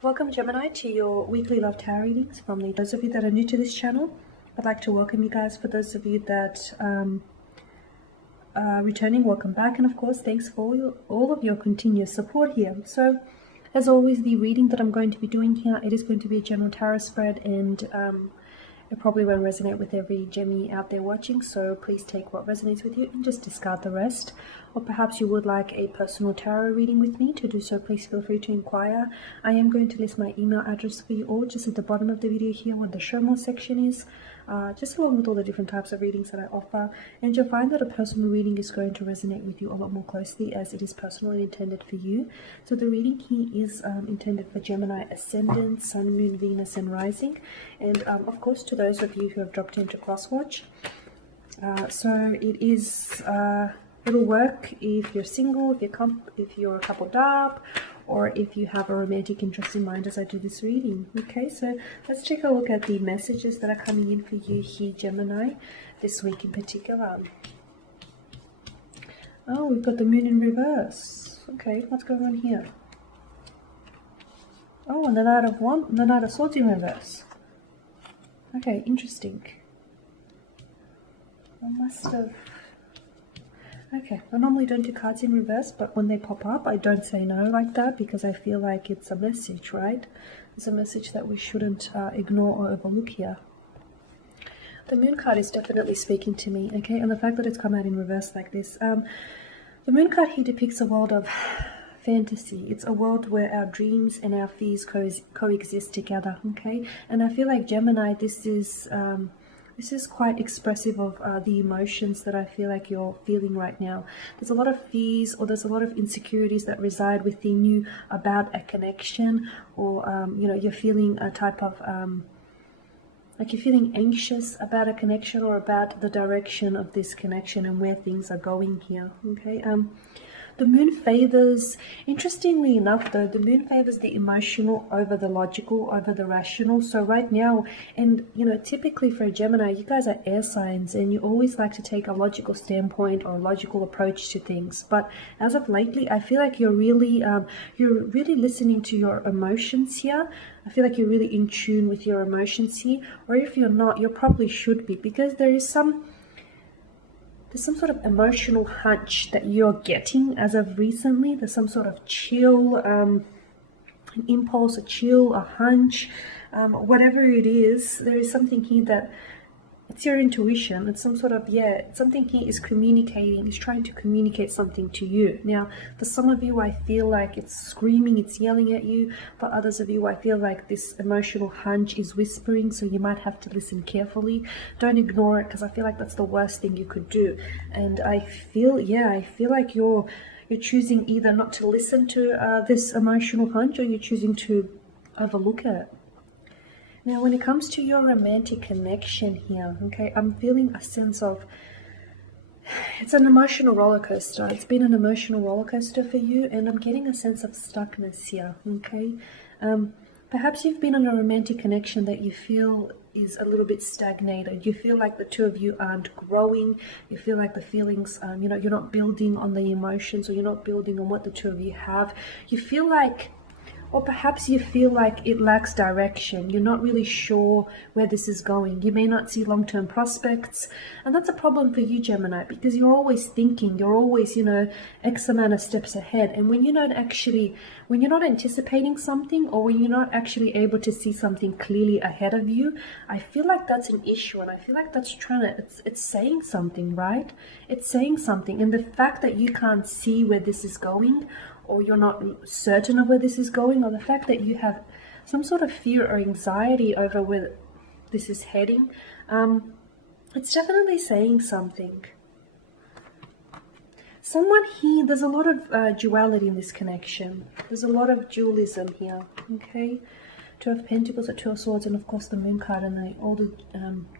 Welcome Gemini to your weekly love tarot readings from me. Those of you that are new to this channel, I'd like to welcome you guys. For those of you that are returning, welcome back, and of course thanks for all of your continuous support here. So as always, the reading that I'm going to be doing here, it is going to be a general tarot spread, and it probably won't resonate with every Gemini out there watching, so please take what resonates with you and just discard the rest. Or perhaps you would like a personal tarot reading with me. To do so, please feel free to inquire. I am going to list my email address for you all just at the bottom of the video here where the show more section is, just along with all the different types of readings that I offer. And you'll find that a personal reading is going to resonate with you a lot more closely as it is personal and intended for you. So the reading here is intended for Gemini ascendant, Sun, Moon, Venus and Rising. And of course to those of you who have dropped into Crosswatch. So it is... it'll work if you're single, if you're coupled up, or if you have a romantic interest in mind as I do this reading. Okay, so let's take a look at the messages that are coming in for you here, Gemini, this week in particular. Oh, we've got the moon in reverse. Okay, what's going on here? Oh, and the Knight of Swords in reverse. Okay, interesting. I must have... Okay, I normally don't do cards in reverse, but when they pop up, I don't say no like that because I feel like it's a message, right? It's a message that we shouldn't ignore or overlook here. The Moon card is definitely speaking to me, okay? And the fact that it's come out in reverse like this. The Moon card here depicts a world of fantasy. It's a world where our dreams and our fears coexist together, okay? And I feel like Gemini, this is quite expressive of the emotions that I feel like you're feeling right now. There's a lot of fears or there's a lot of insecurities that reside within you about a connection, or you know, you're feeling a type of like you're feeling anxious about a connection or about the direction of this connection and where things are going here. Okay. The moon favors, interestingly enough though, the moon favors the emotional over the logical, over the rational. So right now, and you know, typically for a Gemini, you guys are air signs and you always like to take a logical standpoint or a logical approach to things. But as of lately, I feel like you're really listening to your emotions here. I feel like you're really in tune with your emotions here. Or if you're not, you probably should be, because there's some sort of emotional hunch that you're getting as of recently. There's some sort of chill, an impulse, a chill, a hunch, whatever it is. There is something here that it's your intuition. It's some sort of, something here is communicating, is trying to communicate something to you. Now, for some of you, I feel like it's screaming, it's yelling at you. For others of you, I feel like this emotional hunch is whispering, so you might have to listen carefully. Don't ignore it, because I feel like that's the worst thing you could do. And I feel like you're choosing either not to listen to this emotional hunch, or you're choosing to overlook it. Now, when it comes to your romantic connection here, okay, I'm feeling a sense of, it's an emotional roller coaster. It's been an emotional roller coaster for you, and I'm getting a sense of stuckness here, okay? Perhaps you've been in a romantic connection that you feel is a little bit stagnated. You feel like the two of you aren't growing. You feel like the feelings, you know, you're not building on the emotions, or you're not building on what the two of you have. You feel like, or perhaps you feel like it lacks direction. You're not really sure where this is going. You may not see long-term prospects. And that's a problem for you, Gemini, because you're always thinking, you're always, you know, X amount of steps ahead. And when you're not anticipating something, or when you're not actually able to see something clearly ahead of you, I feel like that's an issue. And I feel like that's it's saying something, right? It's saying something. And the fact that you can't see where this is going, or you're not certain of where this is going, or the fact that you have some sort of fear or anxiety over where this is heading, it's definitely saying something. Someone here, there's a lot of duality in this connection. There's a lot of dualism here, okay? Two of Pentacles, a Two of Swords, and of course the Moon card, and all the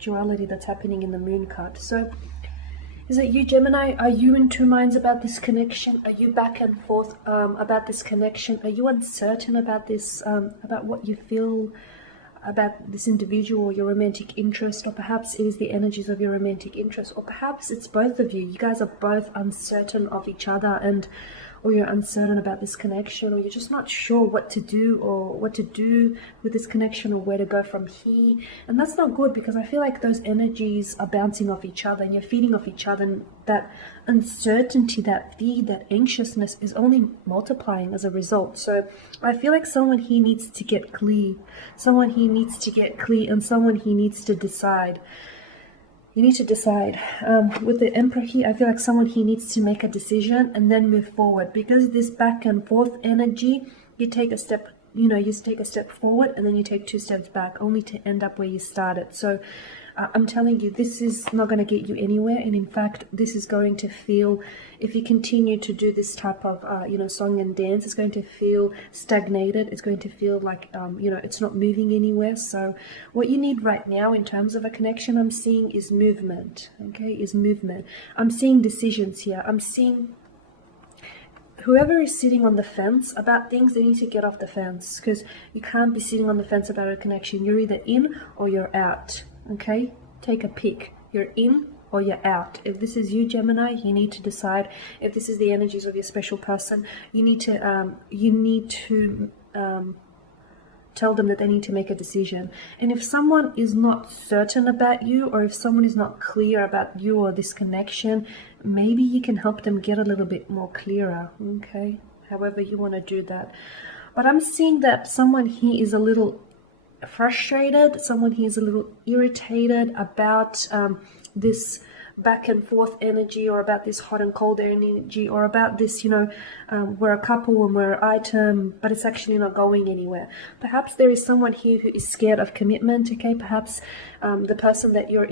duality that's happening in the Moon card. So, is it you, Gemini? Are you in two minds about this connection? Are you back and forth about this connection? Are you uncertain about this, about what you feel about this individual or your romantic interest? Or perhaps it is the energies of your romantic interest, or perhaps it's both of you. You guys are both uncertain of each other, and or you're uncertain about this connection, or you're just not sure what to do or what to do with this connection or where to go from here. And that's not good, because I feel like those energies are bouncing off each other and you're feeding off each other, and that uncertainty, that fear, that anxiousness is only multiplying as a result. So I feel like someone here needs to get clear. Someone here needs to get clear, and someone here needs to decide. You need to decide. With the Emperor here, I feel like someone here needs to make a decision and then move forward. Because this back and forth energy, you take a step, you take a step forward and then you take 2 steps back, only to end up where you started. So I'm telling you, this is not going to get you anywhere. And in fact, this is going to feel, if you continue to do this type of, song and dance, it's going to feel stagnated. It's going to feel like, it's not moving anywhere. So what you need right now in terms of a connection, I'm seeing is movement, okay, is movement. I'm seeing decisions here. I'm seeing whoever is sitting on the fence about things, they need to get off the fence, because you can't be sitting on the fence about a connection. You're either in or you're out. Okay, take a pick. You're in or you're out. If this is you, Gemini, you need to decide. If this is the energies of your special person, you need to tell them that they need to make a decision. And if someone is not certain about you, or if someone is not clear about you or this connection, maybe you can help them get a little bit more clearer. Okay, however you want to do that. But I'm seeing that someone here is a little frustrated, someone here is a little irritated about this back and forth energy, or about this hot and cold energy, or about this, we're a couple and we're an item, but it's actually not going anywhere. Perhaps there is someone here who is scared of commitment, okay? Perhaps the person that you're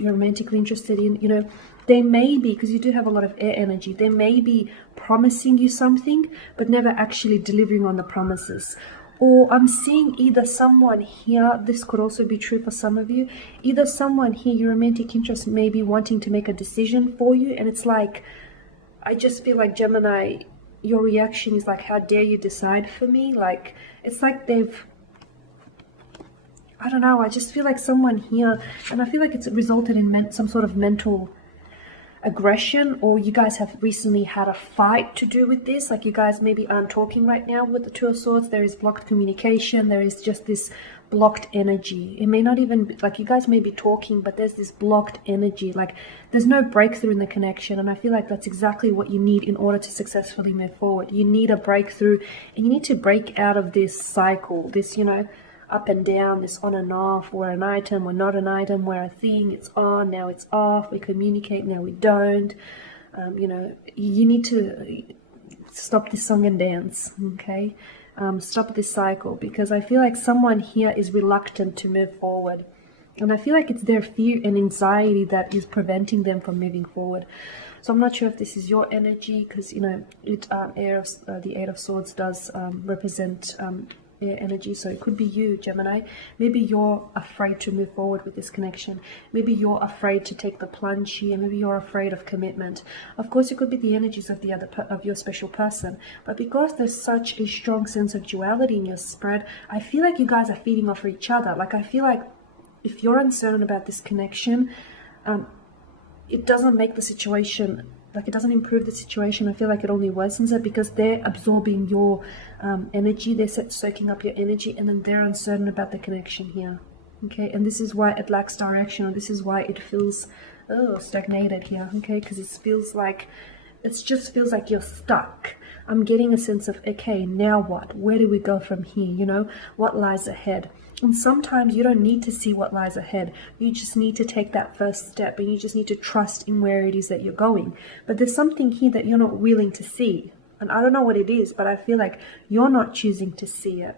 romantically interested in, they may be, because you do have a lot of air energy, they may be promising you something, but never actually delivering on the promises. Or I'm seeing either someone here, this could also be true for some of you, either someone here, your romantic interest may be wanting to make a decision for you, and it's like, I just feel like, Gemini, your reaction is like, how dare you decide for me? Like, it's like I don't know, I just feel like someone here, and I feel like it's resulted in some sort of mental aggression, or you guys have recently had a fight to do with this. Like, you guys maybe aren't talking right now with the Two of Swords. There is blocked communication. There is just this blocked energy. It may not even be, like, you guys may be talking, but there's this blocked energy. Like, there's no breakthrough in the connection, and I feel like that's exactly what you need in order to successfully move forward. You need a breakthrough, and you need to break out of this cycle, this, up and down, this on and off. We're an item, we're not an item, we're a thing, it's on, now it's off, we communicate, now we don't. You need to stop this song and dance, okay? Stop this cycle, because I feel like someone here is reluctant to move forward. And I feel like it's their fear and anxiety that is preventing them from moving forward. So I'm not sure if this is your energy, because, the Eight of Swords does represent air energy, so it could be you, Gemini. Maybe you're afraid to move forward with this connection. Maybe you're afraid to take the plunge here. Maybe you're afraid of commitment. Of course, it could be the energies of of your special person, but because there's such a strong sense of duality in your spread, I feel like you guys are feeding off each other. Like, I feel like if you're uncertain about this connection, it doesn't make the situation, like, it doesn't improve the situation. I feel like it only worsens it, because they're absorbing your energy, they're soaking up your energy, and then they're uncertain about the connection here. Okay, and this is why it lacks direction, or this is why it feels stagnated here. Okay, because it just feels like you're stuck. I'm getting a sense of, okay, now what? Where do we go from here? What lies ahead? And sometimes you don't need to see what lies ahead. You just need to take that first step, and you just need to trust in where it is that you're going. But there's something here that you're not willing to see. And I don't know what it is, but I feel like you're not choosing to see it.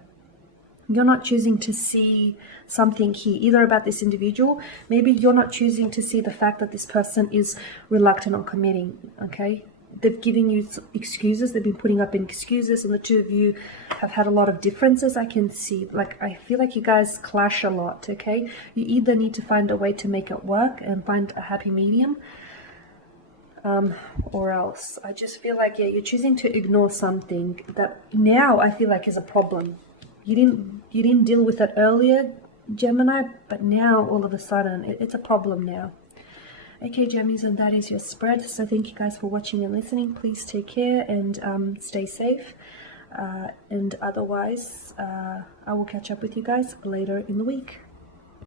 You're not choosing to see something here, either about this individual. Maybe you're not choosing to see the fact that this person is reluctant on committing, okay? They've given you excuses. They've been putting up excuses, and the two of you have had a lot of differences. I can see, like, I feel like you guys clash a lot, okay? You either need to find a way to make it work and find a happy medium, or else. I just feel like, you're choosing to ignore something that now I feel like is a problem. You didn't deal with it earlier, Gemini, but now all of a sudden it's a problem now. Okay, Gemmies, and that is your spread. So thank you guys for watching and listening. Please take care and stay safe. And otherwise, I will catch up with you guys later in the week.